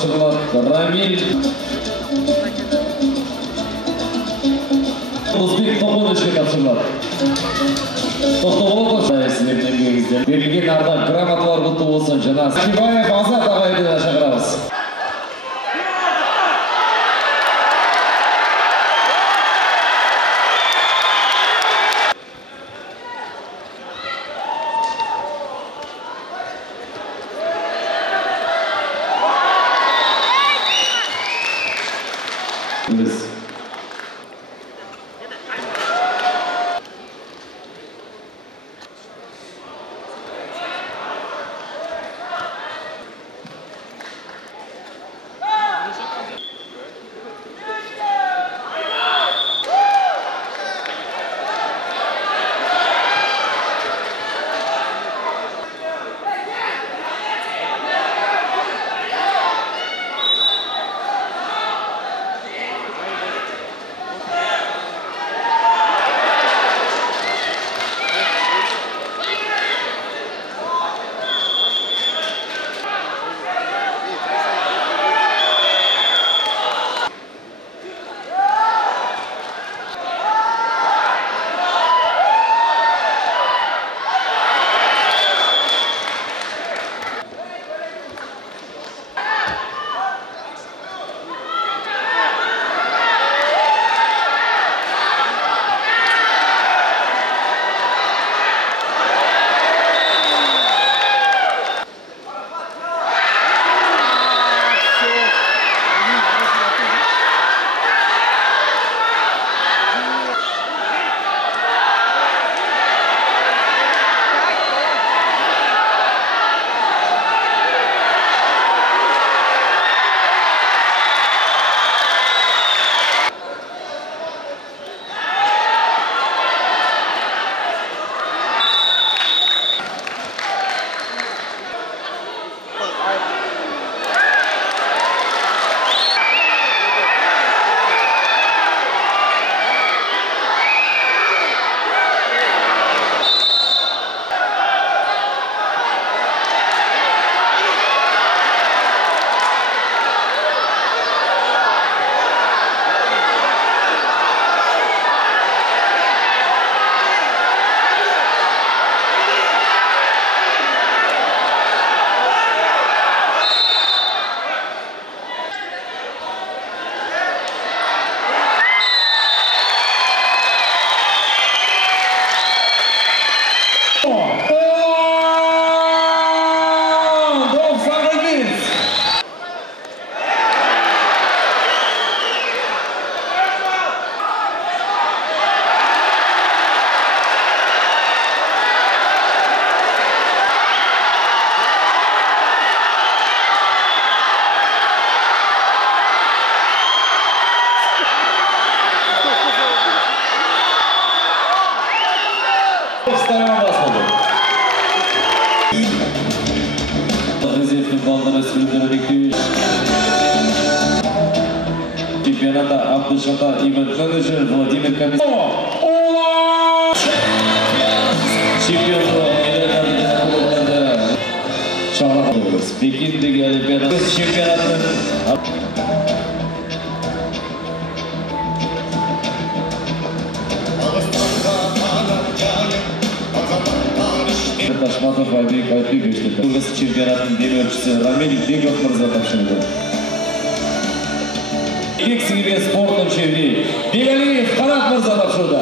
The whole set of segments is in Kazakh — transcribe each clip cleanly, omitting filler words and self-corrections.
тапшырылады. Рамиль Узбек Топоновичке тапшырылады. Тоқтоғылы қошайсызбен берілген ардақ грамоталар құтты болсын. Жана Сакибаев Азат ағайды да шақырамыз. Чемпионата Абдушата Иван-менеджер Владимир Комиссар. Чемпионлық медальдарды шағырамыз. Пекиндегі Олимпиада чемпионатын Ташматов Айбек Айтбековичті Кыргыз чемпионатын демеушісі Рамиль Беков мырза тапшырды. Кексиге спортын чемпионы Бегалиев Қанат мырза тапшырды.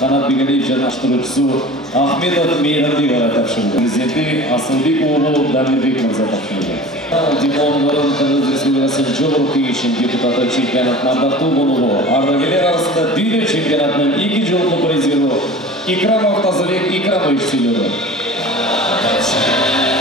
Қанат Бегалиев жана аштырушысы Ахмедов Мейрамбек тапшырды. Президенті Асылбек оғлы Дамирбек мырза тапшырды. Димон Нұрын Қырғыз Республикасының жоғарғы кеңесінің депутаты чемпионатының ардақтуу конугу, ардагерлер арасында дүйнө чемпионатының 2 жолку призери Икрамов Тазабек Икрамович сүйлөдү.